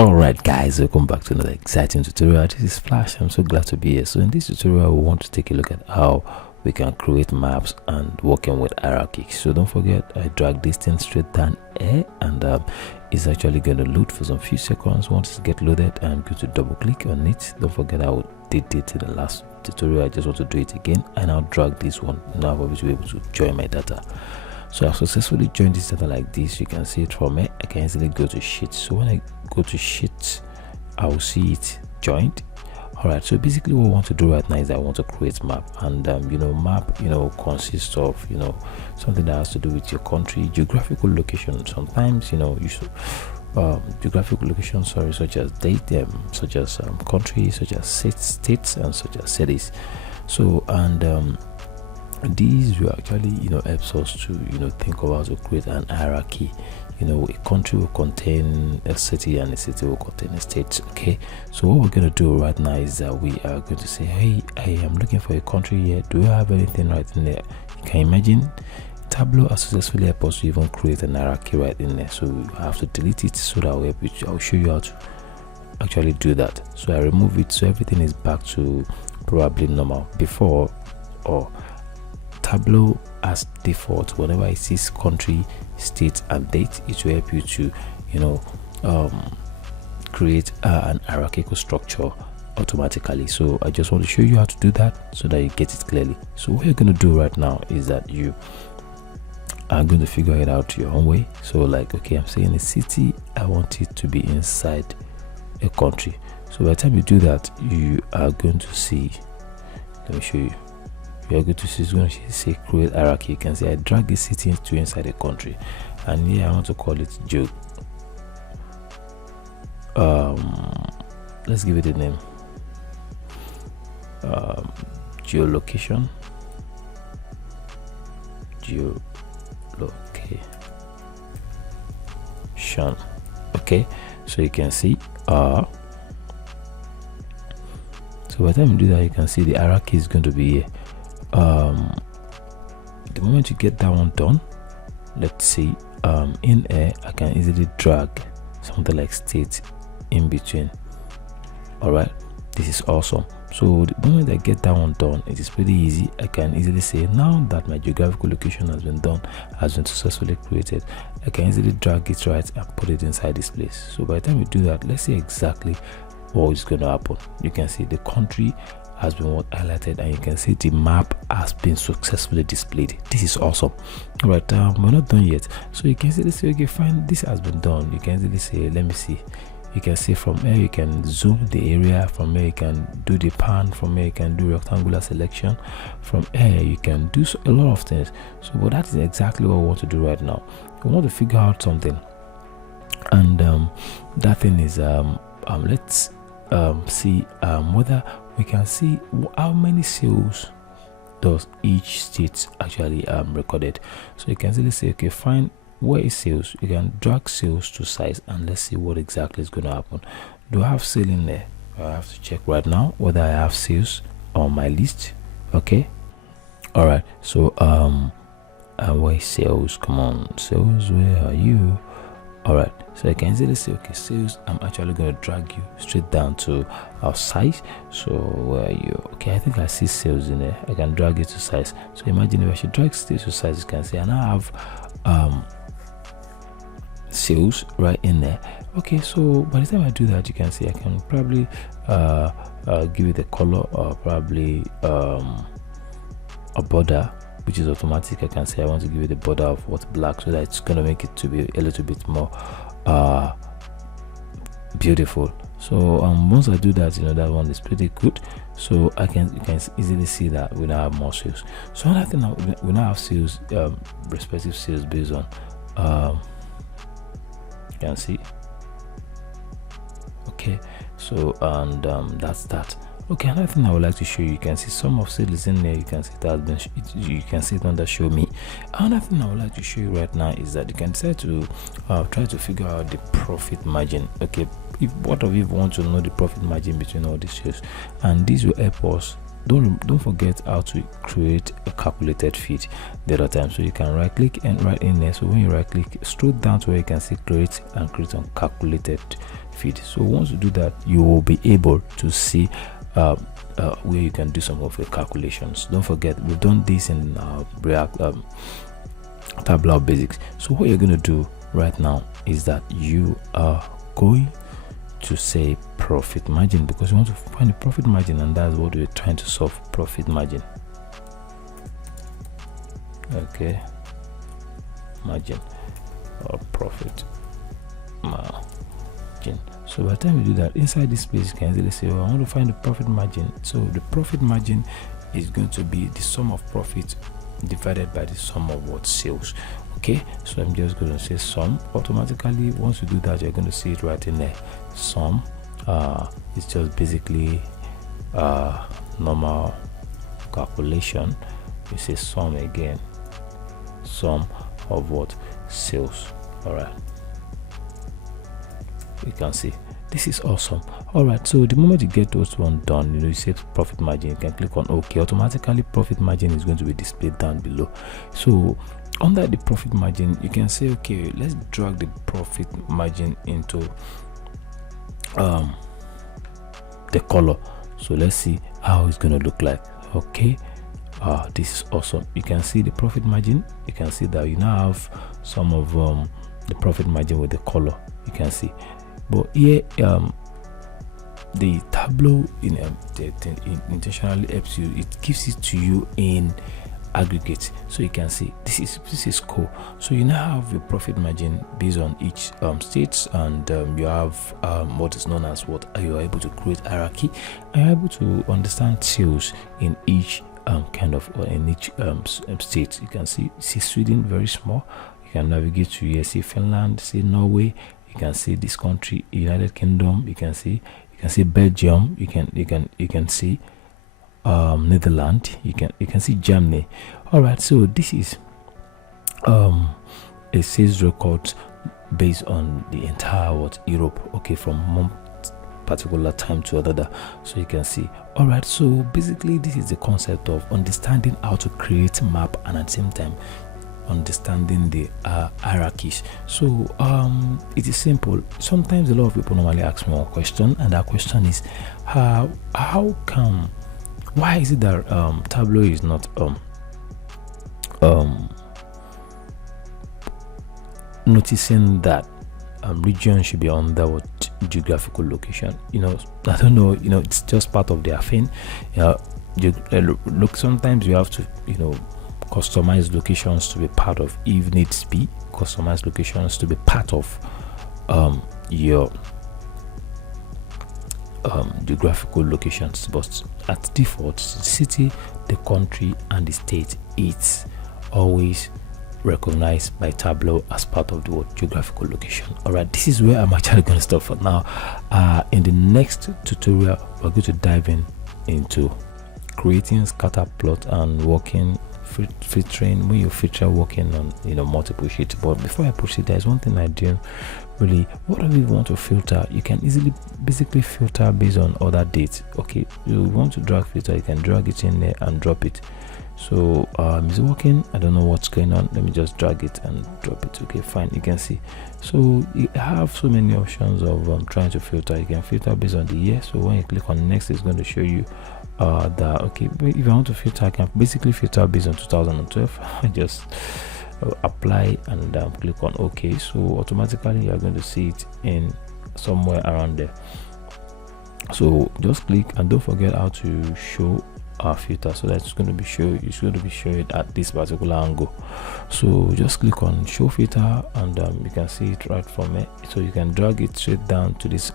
Alright guys, welcome back to another exciting tutorial. This is Flash. I'm so glad to be here. So in this tutorial we want to take a look at how we can create maps and working with hierarchies. So don't forget, I drag this thing straight down here and it's actually going to load for some few seconds. Once it gets loaded, I'm going to double click on it. Don't forget, I did it in the last tutorial. I just want to do it again, and I'll drag this one now for me to be able to join my data. So I've successfully joined this data like this. You can see it from here. I can easily go to sheet. So when I go to sheet, I'll see it joined. All right, so basically what I want to do right now is I want to create map, and map consists of something that has to do with your country, geographical location. Sometimes you should geographical location, such as date, such as country, such as states, and such as cities. So these will actually helps us to think about to create an hierarchy. A country will contain a city and a city will contain a state. Okay, so what we're going to do right now is that we are going to say, hey, I am looking for a country here. Do you have anything right in there? You can imagine Tableau has successfully helped us to even create an hierarchy right in there. So I have to delete it so that I'll show you how to actually do that. So I remove it so everything is back to probably normal. Before, or Tableau as default, whenever it sees country, state, and date, it will help you to create an hierarchical structure automatically. So I just want to show you how to do that so that you get it clearly. So what you're going to do right now is that you are going to figure it out your own way. So like, okay, I'm saying a city, I want it to be inside a country. So by the time you do that, you are going to see, let me show you. You're going to see, it's going to say create hierarchy. You can see I drag this city to inside a country, and here I want to call it geo. Let's give it a name. Geolocation. Geolocation. Okay, so you can see so by the time you do that, you can see the hierarchy is going to be here. The moment you get that one done, let's see, in here I can easily drag something like state in between. All right, this is awesome. So the moment I get that one done, it is pretty easy. I can easily say, now that my geographical location has been successfully created, I can easily drag it right and put it inside this place. So by the time you do that, let's see exactly what is going to happen. You can see the country has been highlighted, and you can see the map has been successfully displayed. This is awesome. All right, we're not done yet. So you can see this, okay, fine, this has been done. You can easily say, let me see. You can see from here you can zoom the area, from here you can do the pan, from here you can do rectangular selection, from here you can do a lot of things. So but that is exactly what we want to do right now. We want to figure out something, and that thing is let's see whether we can see how many sales does each state actually recorded. So you can easily say, okay, fine, where is sales? You can drag sales to size, and let's see what exactly is going to happen. Do I have sale in there? I have to check right now whether I have sales on my list. Okay, all right, so where is sales? Come on, sales, where are you? All right, so I can easily say, okay, sales, I'm actually going to drag you straight down to our size. So where are you? Okay, I think I see sales in there. I can drag it to size. So imagine if I should drag sales to size, you can see, and I have sales right in there. Okay, so by the time I do that, you can see I can probably give it a color, or probably a border, which is automatic. I can say I want to give it a border of black, so that it's going to make it to be a little bit more beautiful. So once I do that, that one is pretty good. So you can easily see that we now have more sales. So another thing, we now have sales, respective sales based on you can see. Okay, so and that's that. Okay, another thing I would like to show you, you can see some of sales in there. You can see that you can see it under show me. Another thing I would like to show you right now is that you can decide to try to figure out the profit margin. Okay, if what of you want to know the profit margin between all these sales, and this will help us don't forget how to create a calculated feed the other time. So you can right click and right in there. So when you right click, scroll down to where you can see create and create on calculated feed. So once you do that, you will be able to see where you can do some of your calculations. Don't forget, we've done this in React Tableau Basics. So what you're going to do right now is that you are going to say profit margin, because you want to find the profit margin, and that's what we're trying to solve, profit margin. Okay, margin or profit margin. So by the time you do that, inside this space you can easily say, well, I want to find the profit margin. So the profit margin is going to be the sum of profit divided by the sum of what sales. Okay, so I'm just going to say sum. Automatically, once you do that, you're going to see it right in there. Sum. It's just basically normal calculation. You say sum again, sum of what sales. All right, you can see this is awesome. All right, so the moment you get those one done, you say profit margin, you can click on OK. Automatically profit margin is going to be displayed down below. So under the profit margin, you can say, okay, let's drag the profit margin into the color. So let's see how it's going to look like. Okay, this is awesome. You can see the profit margin. You can see that you now have some of the profit margin with the color. You can see, but here the Tableau intentionally helps you. It gives it to you in aggregate, so you can see this is cool. So you now have your profit margin based on each states, and you have what is known as what you are able to create hierarchy, and you're able to understand sales in each kind of in each state. You can see Sweden, very small. You can navigate to here, see Finland, see Norway. You can see this country, United Kingdom. You can see Belgium. You can see Netherlands. You can see Germany. All right, so this is a sales record based on the entire Europe. Okay, from one particular time to another. So you can see. All right, so basically this is the concept of understanding how to create map, and at the same time understanding the hierarchies. So it is simple. Sometimes a lot of people normally ask me one question, and that question is why is it that Tableau is not noticing that region should be under what geographical location? I don't know, it's just part of their thing. Look, sometimes you have to customize locations to be part of, if needs be, customize locations to be part of your geographical locations. But at default, the city, the country, and the state, it's always recognized by Tableau as part of the geographical location. All right, this is where I'm actually going to stop for now. In the next tutorial, we're going to dive into creating scatter plot and working filtering when you feature working on multiple sheets. But before I proceed, there's one thing I do really. Whatever you want to filter, you can easily basically filter based on other dates. Okay, you want to drag filter, you can drag it in there and drop it. So it's working. I don't know what's going on. Let me just drag it and drop it. Okay, fine. You can see. So you have so many options of trying to filter. You can filter based on the year. So when you click on next, it's going to show you that, okay, if I want to filter, I can basically filter based on 2012. I just apply and click on OK. So automatically you're going to see it in somewhere around there. So just click, and don't forget how to show our filter, so that's going to be showing at this particular angle. So just click on show filter, and you can see it right from it. So you can drag it straight down to this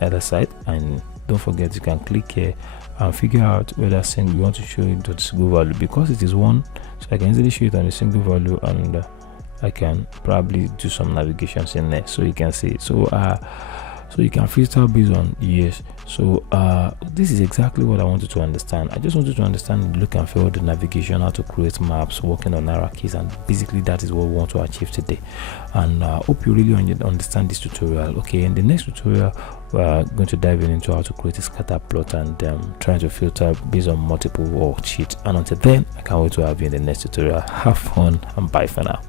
other side, and don't forget you can click here and figure out whether you want to show it to the single value, because it is one. So I can easily show it on a single value, and I can probably do some navigations in there, so you can see it. So So you can filter based on years. So this is exactly what I wanted to understand. I just wanted to understand the look and feel of the navigation, how to create maps, working on hierarchies, and basically that is what we want to achieve today. And hope you really understand this tutorial. Okay, in the next tutorial we're going to dive into how to create a scatter plot and trying to filter based on multiple worksheets. And until then, I can't wait to have you in the next tutorial. Have fun and bye for now.